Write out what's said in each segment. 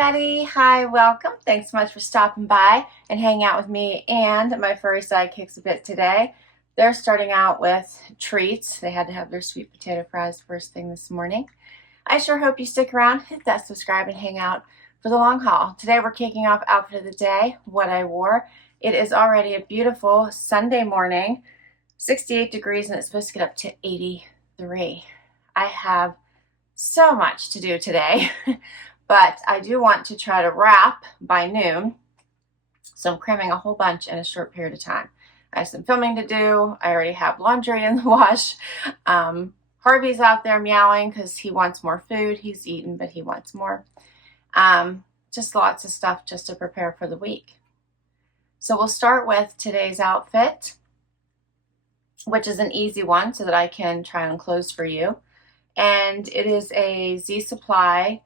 everybody. Hi, welcome. Thanks so much for stopping by and hanging out with me and my furry sidekicks a bit today. They're starting out with treats. They had to have their sweet potato fries first thing this morning. I sure hope you stick around, hit that subscribe, and hang out for the long haul. Today we're kicking off outfit of the day, what I wore. It is already a beautiful Sunday morning, 68 degrees, and it's supposed to get up to 83. I have so much to do today. But I do want to try to wrap by noon, so I'm cramming a whole bunch in a short period of time. I have some filming to do. I already have laundry in the wash. Harvey's out there meowing because he wants more food. He's eaten, but he wants more. Just lots of stuff just to prepare for the week. So we'll start with today's outfit, which is an easy one so that I can try on clothes for you. And it is a Z Supply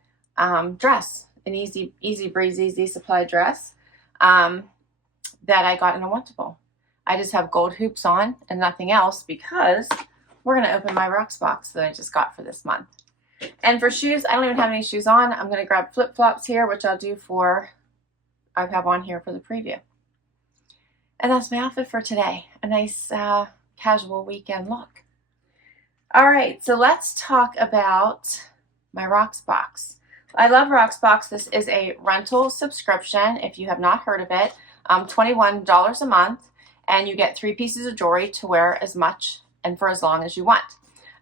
dress, an easy breezy Z Supply dress that I got in a Wantable. I just have gold hoops on and nothing else because we're going to open my rocks box that I just got for this month. And for shoes, I don't even have any shoes on. I'm going to grab flip-flops here, which I'll do I have on here for the preview. And that's my outfit for today. A nice casual weekend look. All right, so let's talk about my rocks box. I love Rocksbox. This is a rental subscription, if you have not heard of it, $21 a month, and you get 3 pieces of jewelry to wear as much and for as long as you want.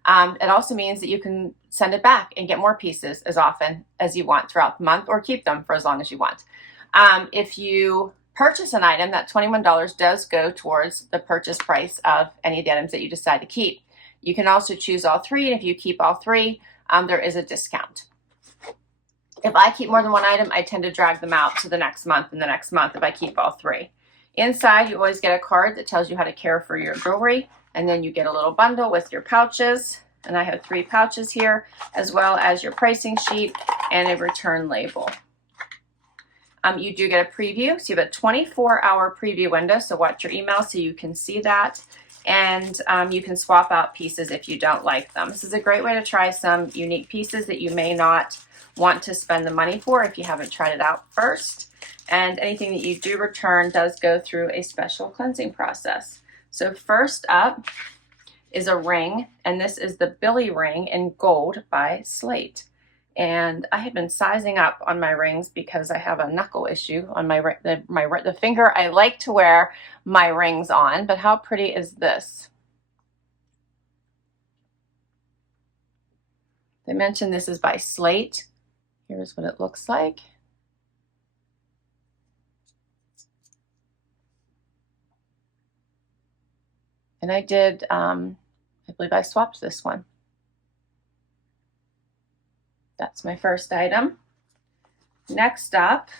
It also means that you can send it back and get more pieces as often as you want throughout the month, or keep them for as long as you want. If you purchase an item, that $21 does go towards the purchase price of any of the items that you decide to keep. You can also choose all 3, and if you keep all 3, there is a discount. If I keep more than one item, I tend to drag them out to the next month and the next month if I keep all 3. Inside, you always get a card that tells you how to care for your jewelry, and then you get a little bundle with your pouches, and I have 3 pouches here, as well as your pricing sheet and a return label. You do get a preview, so you have a 24-hour preview window, so watch your email so you can see that. And you can swap out pieces if you don't like them. This is a great way to try some unique pieces that you may not want to spend the money for if you haven't tried it out first. And anything that you do return does go through a special cleansing process. So first up is a ring, and this is the Billy ring in gold by Slate. And I have been sizing up on my rings because I have a knuckle issue on the finger I like to wear my rings on. But how pretty is this? They mentioned this is by Slate. Here's what it looks like. And I did, I believe I swapped this one. That's my first item. Next up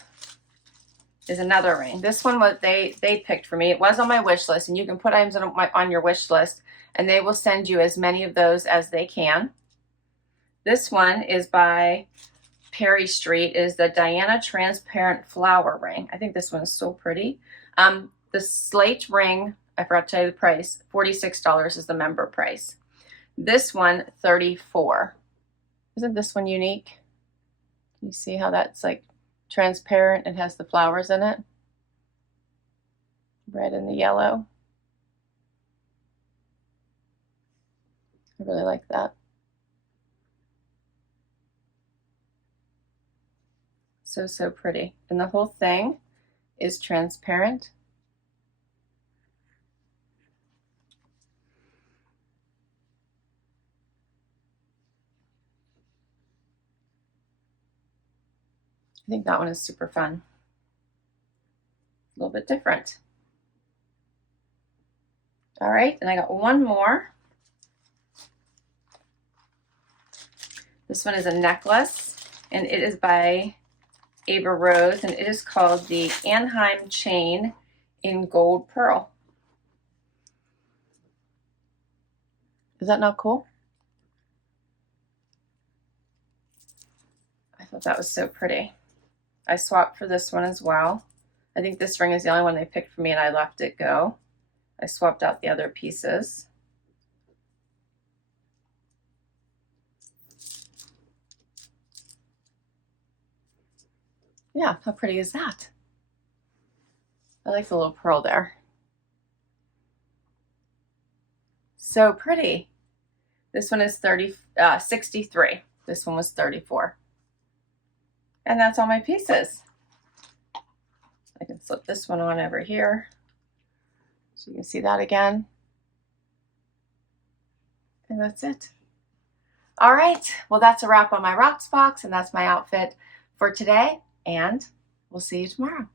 is another ring. This one was they picked for me. It was on my wish list, and you can put items on your wish list, and they will send you as many of those as they can. This one is by Perry Street. It is the Diana Transparent Flower Ring. I think this one is so pretty. The Slate ring, I forgot to tell you the price, $46 is the member price. This one, $34. Isn't this one unique? Can you see how that's like transparent? It has the flowers in it. Red and the yellow. I really like that. So pretty. And the whole thing is transparent. I think that one is super fun. A little bit different. All right, and I got one more. This one is a necklace, and it is by Ava Rose, and it is called the Anheim Chain in Gold Pearl. Is that not cool? I thought that was so pretty. I swapped for this one as well. I think this ring is the only one they picked for me, and I let it go. I swapped out the other pieces. Yeah, how pretty is that? I like the little pearl there. So pretty. This one is 63. This one was 34. And that's all my pieces. I can slip this one on over here so you can see that again. And that's it. All right, well, that's a wrap on my rocks box, and that's my outfit for today, and we'll see you tomorrow.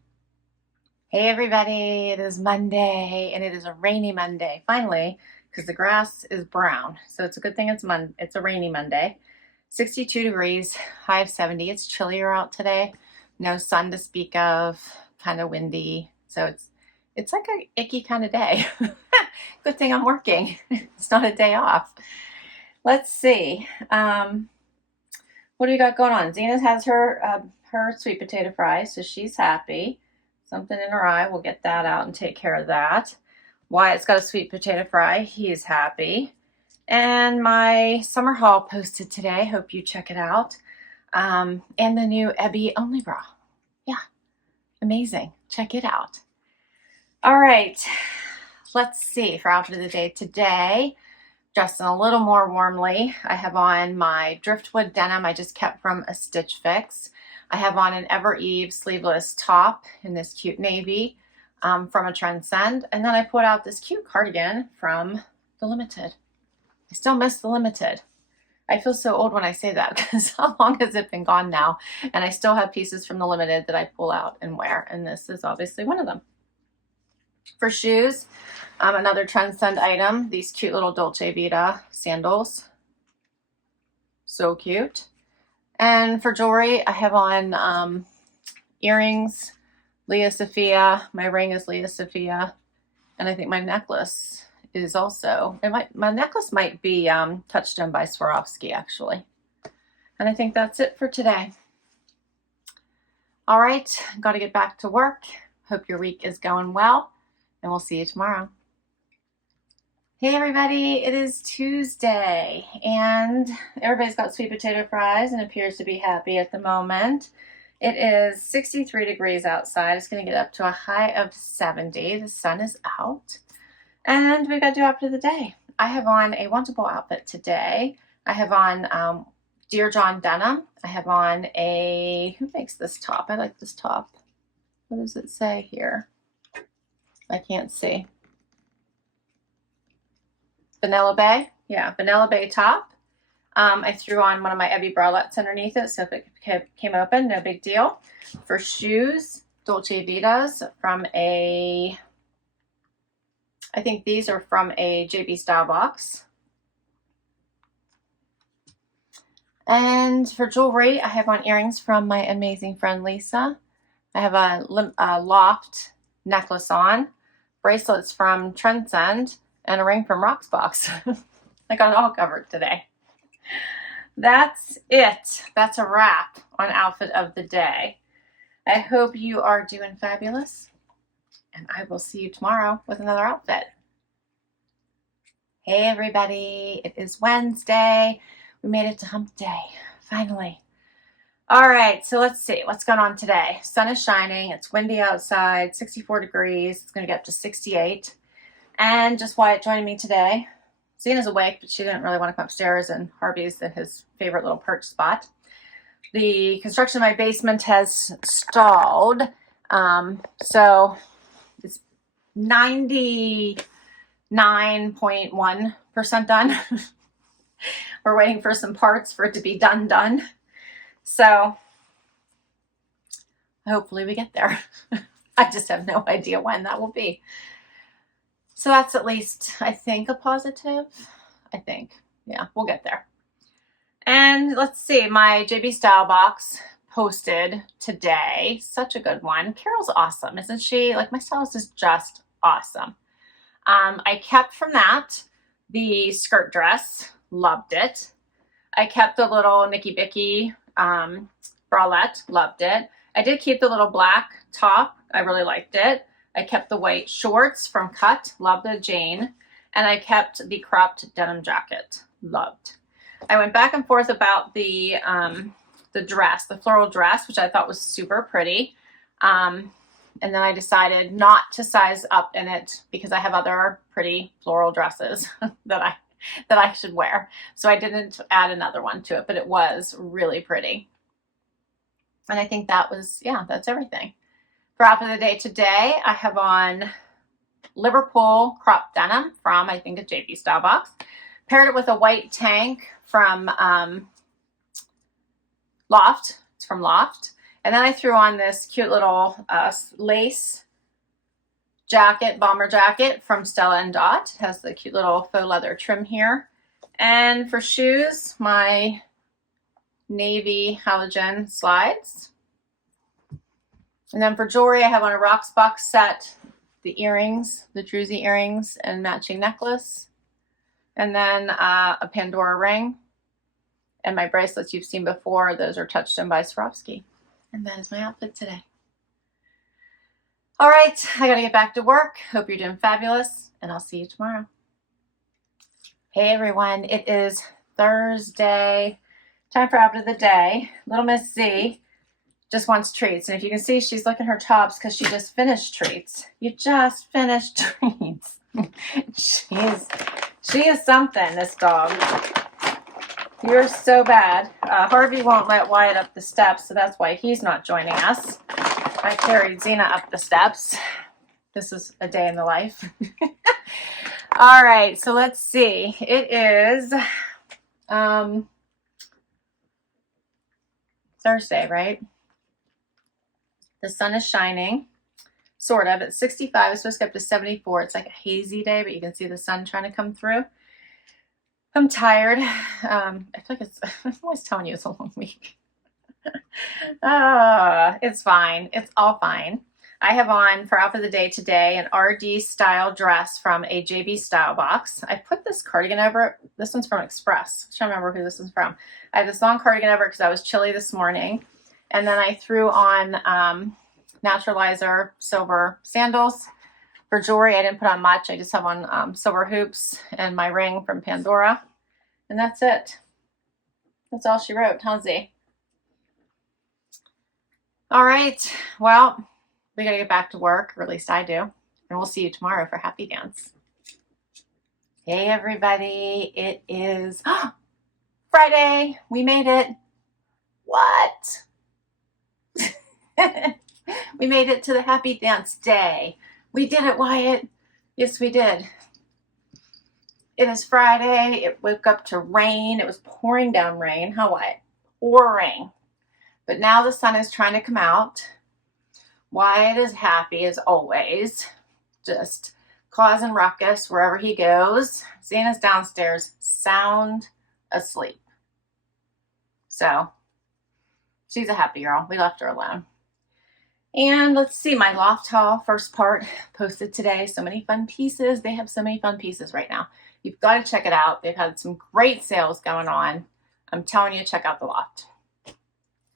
Hey everybody, it is Monday, and it is a rainy Monday, finally, because the grass is brown. So it's a good thing it's a rainy Monday. 62 degrees, high of 70. It's chillier out today. No sun to speak of, kind of windy. So it's like an icky kind of day. Good thing I'm working. It's not a day off. Let's see. What do we got going on? Zena's has her sweet potato fries, so she's happy. Something in her eye, we'll get that out and take care of that. Wyatt's got a sweet potato fry, he's happy. And my summer haul posted today, hope you check it out. And the new Evereve Only Bra. Yeah, amazing, check it out. All right, let's see for outfit of the day today. Dressed in a little more warmly. I have on my Driftwood denim I just kept from a Stitch Fix. I have on an Evereve sleeveless top in this cute navy from a Trendsend. And then I put out this cute cardigan from the Limited. I still miss the Limited. I feel so old when I say that because how long has it been gone now? And I still have pieces from the Limited that I pull out and wear. And this is obviously one of them. For shoes, another Trendsend item, these cute little Dolce Vita sandals. So cute. And for jewelry, I have on earrings, Leah Sophia. My ring is Leah Sophia. And I think my necklace is also, my necklace might be Touchstone by Swarovski, actually. And I think that's it for today. All right, got to get back to work. Hope your week is going well, and we'll see you tomorrow. Hey everybody, it is Tuesday, and everybody's got sweet potato fries and appears to be happy at the moment. It is 63 degrees outside. It's going to get up to a high of 70. The sun is out, and we've got to do outfit of the day. I have on a Wantable outfit today. I have on Dear John denim. I have on a, who makes this top? I like this top. What does it say here? I can't see. Vanilla Bay, yeah, Vanilla Bay top. I threw on one of my Evereve bralettes underneath it, so if it came open, no big deal. For shoes, Dolce Vitas from a, I think these are from a JB Stylebox. And for jewelry, I have on earrings from my amazing friend Lisa. I have a Loft necklace on, bracelets from Trendsend, and a ring from Rocksbox. I got it all covered today. That's it. That's a wrap on outfit of the day. I hope you are doing fabulous, and I will see you tomorrow with another outfit. Hey everybody, it is Wednesday. We made it to hump day, finally. All right, so let's see what's going on today. Sun is shining, it's windy outside, 64 degrees, it's gonna get up to 68. And just Wyatt joining me today. Zena's awake, but she didn't really want to come upstairs, and Harvey's in his favorite little perch spot. The construction of my basement has stalled. So it's 99.1% done. We're waiting for some parts for it to be done. So hopefully we get there. I just have no idea when that will be. So that's at least, I think, a positive. I think. Yeah, we'll get there. And let's see, my JB Stylebox posted today. Such a good one. Carol's awesome, isn't she? Like, my stylist is just awesome. I kept from that the skirt dress. Loved it. I kept the little Nicky Bicky bralette. Loved it. I did keep the little black top. I really liked it. I kept the white shorts from Cut, loved the Jane, and I kept the cropped denim jacket, loved. I went back and forth about the the dress, the floral dress, which I thought was super pretty. And then I decided not to size up in it because I have other pretty floral dresses that I should wear. So I didn't add another one to it, but it was really pretty. And I think that was, yeah, that's everything. For outfit of the day today, I have on Liverpool crop denim from, I think, a JB Stylebox. Paired it with a white tank from Loft. It's from Loft. And then I threw on this cute little lace jacket, bomber jacket from Stella Dot. It has the cute little faux leather trim here. And for shoes, my navy halogen slides. And then for jewelry, I have on a rocks box set, the earrings, the druzy earrings and matching necklace. And then a Pandora ring. And my bracelets you've seen before, those are Touchstone by Swarovski. And that is my outfit today. All right, I gotta get back to work. Hope you're doing fabulous, and I'll see you tomorrow. Hey everyone, it is Thursday. Time for outfit of the day. Little Miss Z just wants treats. And if you can see, she's licking her chops because she just finished treats. You just finished treats. She is something, this dog. You're so bad. Harvey won't let Wyatt up the steps, so that's why he's not joining us. I carried Xena up the steps. This is a day in the life. All right, so let's see. It is Thursday, right? The sun is shining, sort of. It's 65. It's supposed to get up to 74. It's like a hazy day, but you can see the sun trying to come through. I'm tired. I feel like I'm always telling you it's a long week. It's fine. It's all fine. I have on for outfit of the day today an RD style dress from a JB Stylebox. I put this cardigan over it. This one's from Express. I'm trying to remember who this one's from. I have this long cardigan over it because I was chilly this morning. And then I threw on Naturalizer silver sandals. For jewelry, I didn't put on much. I just have on silver hoops and my ring from Pandora. And that's it. That's all she wrote, huh, Z? All right. Well, we got to get back to work, or at least I do. And we'll see you tomorrow for Happy Dance. Hey, everybody. It is Friday. We made it. What? We made it to the Happy Dance day. We did it, Wyatt. Yes, we did. It is Friday. It woke up to rain. It was pouring down rain. How, Wyatt? Pouring. But now the sun is trying to come out. Wyatt is happy as always. Just causing ruckus wherever he goes. Xana's downstairs, sound asleep. So, she's a happy girl. We left her alone. And let's see, my loft haul, first part, posted today. So many fun pieces. They have so many fun pieces right now. You've got to check it out. They've had some great sales going on. I'm telling you, check out the loft.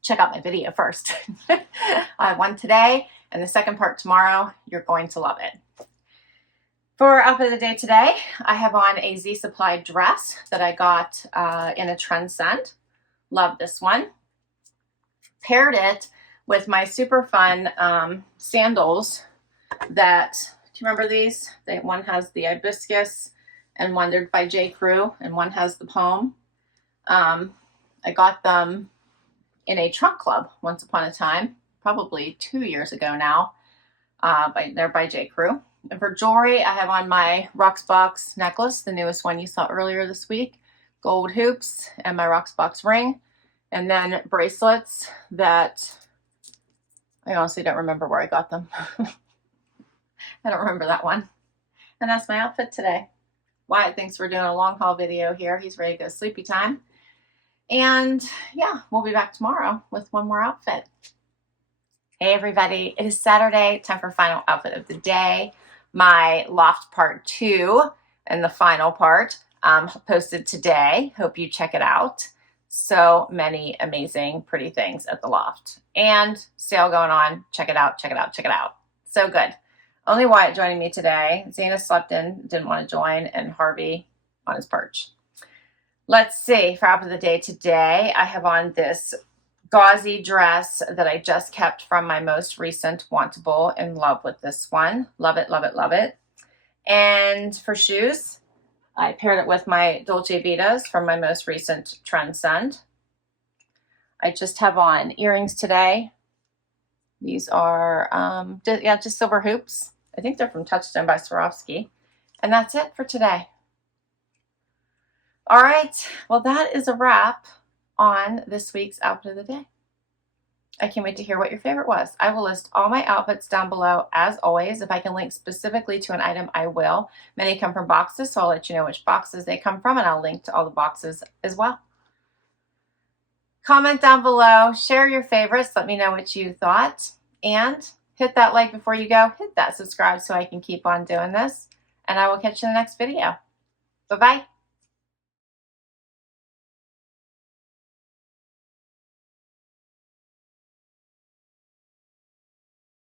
Check out my video first. I have one today and the second part tomorrow. You're going to love it. For outfit of the day today, I have on a Z Supply dress that I got in a Trendsend. Love this one. Paired it with my super fun sandals that, do you remember these? One has the hibiscus and one they're by J. Crew and one has the poem. I got them in a trunk club once upon a time, probably 2 years ago now. They're by J. Crew. And for jewelry, I have on my Rocksbox necklace, the newest one you saw earlier this week, gold hoops and my Rocksbox ring. And then bracelets that I honestly don't remember where I got them. I don't remember that one. And that's my outfit today. Wyatt thinks we're doing a long haul video here. He's ready to go sleepy time. And yeah, we'll be back tomorrow with one more outfit. Hey everybody, it is Saturday, time for final outfit of the day. My loft part 2 and the final part posted today. Hope you check it out. So many amazing, pretty things at the loft. And sale going on. Check it out, check it out, check it out. So good. Only Wyatt joining me today. Xana slept in, didn't want to join, and Harvey on his perch. Let's see, for outfit of the day today, I have on this gauzy dress that I just kept from my most recent Wantable. In love with this one. Love it, love it, love it. And for shoes, I paired it with my Dolce Vitas from my most recent Trendsend. I just have on earrings today. These are, just silver hoops. I think they're from Touchstone by Swarovski. And that's it for today. All right, well, that is a wrap on this week's outfit of the day. I can't wait to hear what your favorite was. I will list all my outfits down below as always. If I can link specifically to an item, I will. Many come from boxes, so I'll let you know which boxes they come from, and I'll link to all the boxes as well. Comment down below, share your favorites, let me know what you thought, and hit that like before you go. Hit that subscribe so I can keep on doing this, and I will catch you in the next video. Bye-bye.